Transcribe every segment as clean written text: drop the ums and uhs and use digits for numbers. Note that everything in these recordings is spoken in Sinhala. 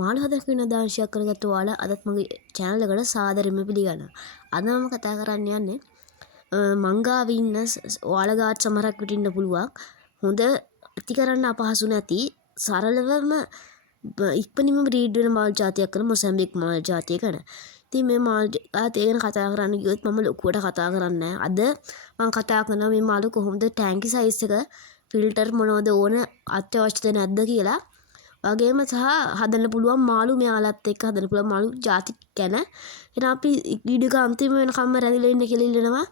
මාළු හදන විනෝදාංශයක් කරගත්තු ඔයාලා අදත් මගේ channel එකට සාදරයෙන්ම පිළිගන්නවා. අද මම කතා කරන්න යන්නේ මං ගාව ඉන්න ඔයාලා ගාත් සමහරක් විට ඉන්න පුළුවන් හොඳ ඇති කරන්න අපහසු නැති සරලවම ඉක්මනින්ම බ්‍රීඩ් වෙන මාළු జాතියක් කරන මොසැම්බික් මාළු జాතිය කරන. ඉතින් මේ මාළු జాතිය ගැන කතා කරන්න ගියොත් මම ලොකුවට කතා කරන්නේ නැහැ. අද මම කතා කරනවා මේ මාළු කොහොමද ටැංකි සයිස් එක ෆිල්ටර් මොනවද ඕන අත්‍යවශ්‍යද නැද්ද කියලා. වගේම සහ හදන්න පුළුවන් මාළු මෙයාලත් එක්ක හදන්න පුළුවන් මාළු ಜಾති ගැන. එහෙනම් අපි වීඩියෝ එක අන්තිම වෙනකම්ම රැඳිලා ඉන්න කියලා ඉල්ලනවා.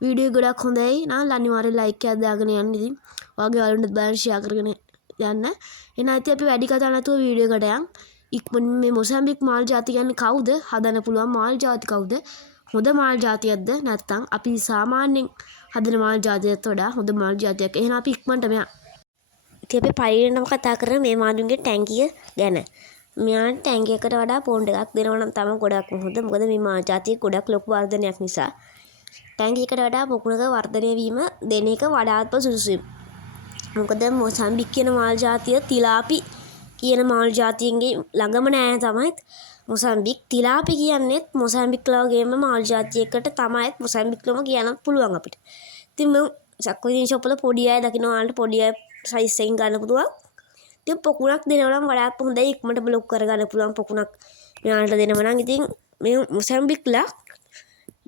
වීඩියෝ එක ගොඩක් හොඳයි. නාල අනිවාර්යෙන් ලයික් එකක් දාගෙන යන්න ඉතින්. ඔයාගේ යාළුවන්ට බලන්න ෂෙයා කරගෙන යන්න. එහෙනම් ඉතින් අපි වැඩි කතා නැතුව වීඩියෝ එකට යන්. ඉක්මනින් මේ මොසැම්බික් මාළු ಜಾති කියන්නේ කවුද? හදන්න පුළුවන් මාළු ಜಾති කවුද? හොඳ මාළු ಜಾතියක්ද නැත්නම් අපි සාමාන්‍යයෙන් හදන මාළු ಜಾතියට වඩා හොඳ මාළු ಜಾතියක්. එහෙනම් අපි ඉක්මනට මෙයා ඉතින් අපි පළවෙනිම කතා කරන්නේ මේ මාළුන්ගේ ටැංකිය ගැන. මෙයාට ටැංකියකට වඩා පොන්ඩ් එකක් දෙනවා නම් තමයි ගොඩක් හොඳ. මොකද මේ මාළු జాතිය ගොඩක් ලොකු වර්ධනයක් නිසා ටැංකියකට වඩා පොකුණක වර්ධනය වීම දෙන එක වඩාත්ම සුදුසුයි. මොකද මොසැම්බික් කියන මාළු జాතිය තිලාපි කියන මාළු జాතියන්ගේ ළඟම නෑ තමයි මොසැම්බික්. තිලාපි කියන්නේත් මොසැම්බික්ලා වගේම මාළු జాතියකට තමයි මොසැම්බික්ලම කියන්නත් පුළුවන් අපිට. ඉතින් මම සක්විතින් ෂොප් වල පොඩි අය දකින්න ඔයාලට පොඩි අය සයිස් එකකින් ගන්න පුළුවන්. ඉතින් පොකුණක් දෙනවා නම් වඩාත් හොඳයි. ඉක්මනට බ්ලොක් කරගන්න පුළුවන් පොකුණක් මෙයාලට දෙනවා නම්. ඉතින් මේ මොසැම්බික්ලා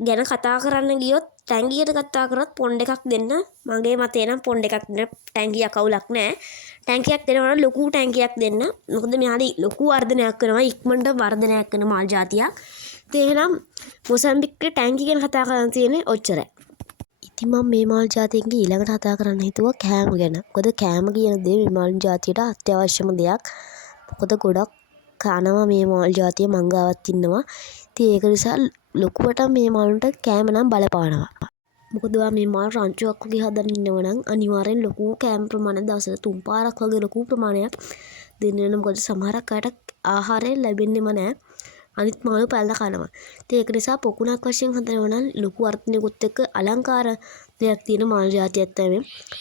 ගැන කතා කරන්න ගියොත් ටැංකියට කතා කරොත් පොන්ඩ් එකක් දෙන්න. මගේ මතේ නම් පොන්ඩ් එකක් දෙන්න ටැංකිය කවුලක් නැහැ. ටැංකියක් දෙනවා නම් ලොකු ටැංකියක් දෙන්න. මොකද මෙයාලි ලොකු වර්ධනයක් කරනවා. ඉක්මනට වර්ධනයක් කරන මාළු జాතියක්. ඉතින් එහෙනම් මොසැම්බික්ගේ ටැංකිය ගැන කතා කරන්න තියෙන්නේ ඔච්චරයි. ඉතින් මම මේ මාළු జాතියන්ගේ ඊළඟට කතා කරන්න හිතුවා කෑම ගැන. මොකද කෑම කියන දේ මේ මාළු జాතියට අත්‍යවශ්‍යම දෙයක්. මොකද ගොඩක් කනවා මේ මාළු జాතිය මං ගාවත් ඉන්නවා. ඉතින් ඒක නිසා ලොකුවට මේ මාළුන්ට කෑම නම් බලපානවා. මොකද ඔයා මේ මාළු රංචුවක් වගේ හදන්න ඉන්නව නම් අනිවාර්යෙන් ලොකු කෑම ප්‍රමාණයක් දවසට 3 පාරක් වගේ ලොකු ප්‍රමාණයක් දෙන්න වෙන. මොකද සමහරක් අයට ආහාරය ලැබෙන්නේම නැහැ. අනිත් මාළු පැලලා කනවා. ඉතින් ඒක නිසා පොකුණක් වශයෙන් හදනවා නම් ලොකු වර්ධනයකුත් එක්ක අලංකාර දෙයක් තියෙන මාළු జాතියක් තමයි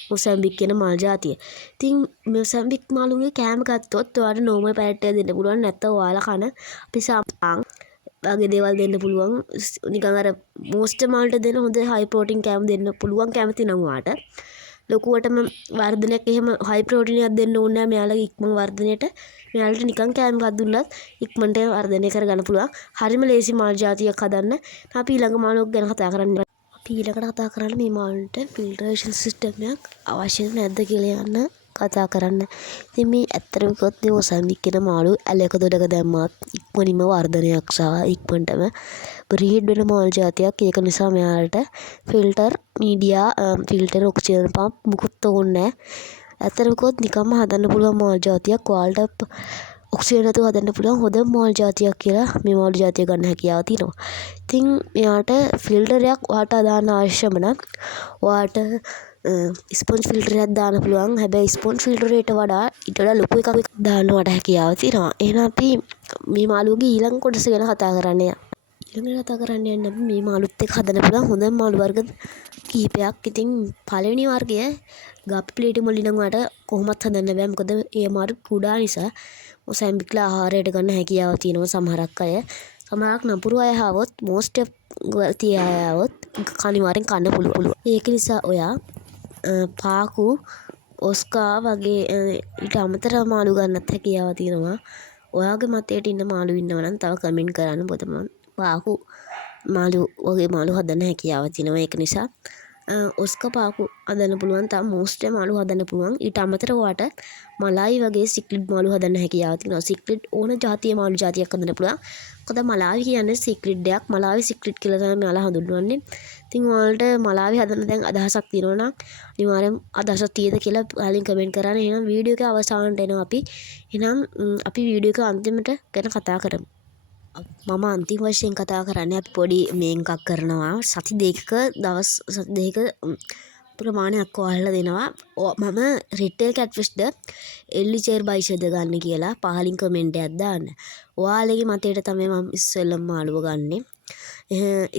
මොසැම්බික් කියන මාළු జాතිය. ඉතින් මොසැම්බික් මාළුන්ගේ කෑම ගත්තොත් ඔයාලට නෝමල් පැලට් එක දෙන්න පුළුවන්. නැත්නම් ඔයාලා කන අපි සාම් වගේ දේවල් දෙන්න පුළුවන්. නිකන් අර මෝස්ටර් මාළුට දෙන හොඳ හයි ප්‍රෝටීන් කෑම දෙන්න පුළුවන් කැමති නම් ඔයාට. ලොකුවටම වර්ධනයක් එහෙම හයි ප්‍රෝටීන් එකක් දෙන්න ඕනේ නැහැ. මෙයාලගේ ඉක්මන් වර්ධනයට මෙයාලට නිකන් කෑම එකක් දුන්නත් ඉක්මනට වර්ධනය කරගන්න පුළුවන්. හරිම ලේසි මාළු జాතියක් හදන්න. අපි ඊළඟ මාළුවක් ගැන කතා කරන්න. අපි ඊළඟට කතා කරන්නේ මේ මාළුන්ට ෆිල්ටරේෂන් සිස්ටම් එකක් අවශ්‍යද නැද්ද කියලා යන්න කතා කරන්න. ඉතින් මේ ඇත්තටම කිව්වොත් මේ මොසැම්බික් කියන මාළු ඇලයක දොඩක දැම්මත් ඉක්මනින්ම වර්ධනයක් සහ ඉක්මනටම බ්‍රීඩ් වෙන මාළු జాතියක්. ඒක නිසා මෙයාලට filter media filter oxygen pump මුකුත් ඕනේ නැහැ. ඇත්තටම කිව්වොත් නිකම්ම හදන්න පුළුවන් මාළු జాතියක්. ඔයාලට ඔක්සිජන් නැතුව හදන්න පුළුවන් හොඳ මාළු జాතියක් කියලා මේ මාළු జాතිය ගන්න හැකියාව තියෙනවා. ඉතින් මෙයාට ෆිල්ටරයක් ඔයාට දාන්න අවශ්‍යම නම් ඔයාට ස්පොන්ජ් ෆිල්ටරයක් දාන්න පුළුවන්. හැබැයි ස්පොන්ජ් ෆිල්ටරයට වඩා ඊට වඩා ලොකු එකක් දාන්න වඩා හැකියාව තියෙනවා. එහෙනම් අපි මේ මාළුවගේ ඊළඟ කොටස ගැන කතා කරන්නේ. ඊළඟට කතා කරන්න යන්නේ අපි මේ මාළුත් එක්ක හදන්න පුළුවන් හොඳ මාළු වර්ග කිහිපයක්. ඉතින් පළවෙනි වර්ගය ගප්පි ප්ලේටි මොලි නම් වලට කොහොමත් හදන්න බෑ. මොකද ඒ මාළු කුඩා නිසා මොසැම්බික්ලා ආහාරයට ගන්න හැකියාව තියෙනවා සමහරක් අය. සමහරක් නපුරු අය ආවොත් මෝස්ට් තිය අය ආවොත් අනිවාර්යෙන් කන්න පුළුවන්. ඒක නිසා ඔයා පාකු ඔස්කා වගේ ඊට අමතරව මාළු ගන්නත් හැකියාව තියෙනවා. ඔයාගේ මතයට ඉන්න මාළු ඉන්නවා නම් තව කමෙන්ට් කරන්න. මොකද මම පාකු මාළු වගේ මාළු හදන්න හැකියාව තියෙනවා. ඒක නිසා ඔස්කා පාකු හදන්න පුළුවන්. තව මෝස්ටර් මාළු හදන්න පුළුවන්. ඊට අමතරව ඔයාට මලායි වගේ සික්ලිඩ් මාළු හදන්න හැකියාව තියෙනවා. සික්ලිඩ් ඕන ජාතිය මාළු ජාතියක් හදන්න පුළුවන්. මොකද මලාවි කියන්නේ සික්ලිඩ් එකක්. මලාවි සික්ලිඩ් කියලා තමයි මෙයාලා හඳුන්වන්නේ. ඉතින් ඔයාලට මලාවි හදන්න දැන් අදහසක් තියෙනවා නම් අනිවාර්යෙන් අදහසක් තියෙද කියලා පහලින් කමෙන්ට් කරන්න. එහෙනම් වීඩියෝ එක අවසානට එනවා අපි. එහෙනම් අපි වීඩියෝ එක අන්තිමට ගැන කතා කරමු. මම අන්තිම වශයෙන් කතා කරන්නේ අපි පොඩි මේන් එකක් කරනවා. සති දෙකක දවස් සති දෙකක ප්‍රමාණයක් ඔයාලලා දෙනවා. මම රිටේල් කැට්ෆිෂ්ද එල්ලිචර් බයිෂද ගන්න කියලා පහලින් කමෙන්ට් එකක් දාන්න. ඔයාලගේ මතයට තමයි මම ඉස්සෙල්ලම මාළුව ගන්නෙ.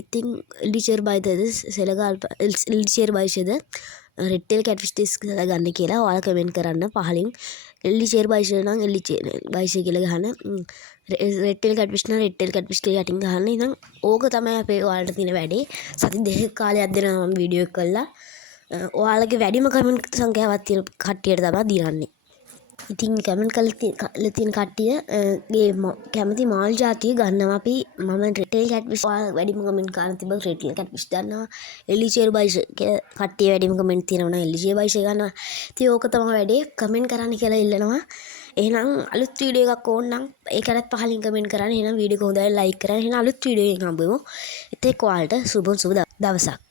ඉතින් එල්ලිචර් බයිද සෙලගල් එල්ලිචර් බයිෂද රෙඩ් ටේල් කැට්ෆිෂ් ටික්ස් ගන්න කියලා ඔයාලා කමෙන්ට් කරන්න පහලින්. එල්ලි චේර් බයිෂර් නම් එල්ලි බයිෂර් කියලා ගහන්න. රෙඩ් ටේල් කැට්ෆිෂ් නම් රෙඩ් ටේල් කැට්ෆිෂ් කියලා යටින් ගහන්න. ඉතින් ඕක තමයි අපේ ඔයාලට තියෙන වැඩේ. සති දෙකක කාලයක් දෙනවා මම වීඩියෝ එක කළා. ඔයාලගේ වැඩිම කමෙන්ට් සංඛ්‍යාවක් තියෙන කට්ටියට තමයි දිනන්නේ. ඉතින් කමෙන්ට් කරලා තියෙන කට්ටියගේ කැමති මාල් ජාතිය ගන්නවා අපි. මම රෙඩ් ටේල් කැට්ෆිෂ් වැඩිම කමෙන්ට් කරන තිබ්බ රෙඩ් ටේල් කැට්ෆිෂ් ගන්නවා. එලි චේර් බයිෂර් කට්ටිය වැඩිම කමෙන්ට් තියෙනවා නම් එලි චේර් බයිෂර් ගන්නවා. ඉතින් ඕක තමයි වැඩේ. කමෙන්ට් කරන්න කියලා ඉල්ලනවා. එහෙනම් අලුත් වීඩියෝ එකක් ඕන නම් ඒකටත් පහලින් කමෙන්ට් කරන්න. එහෙනම් වීඩියෝ එක හොඳයි ලයික් කරන්න. එහෙනම් අලුත් වීඩියෝ එකක් හම්බෙමු. ඉතින් ඔයාලට සුබ දවසක්.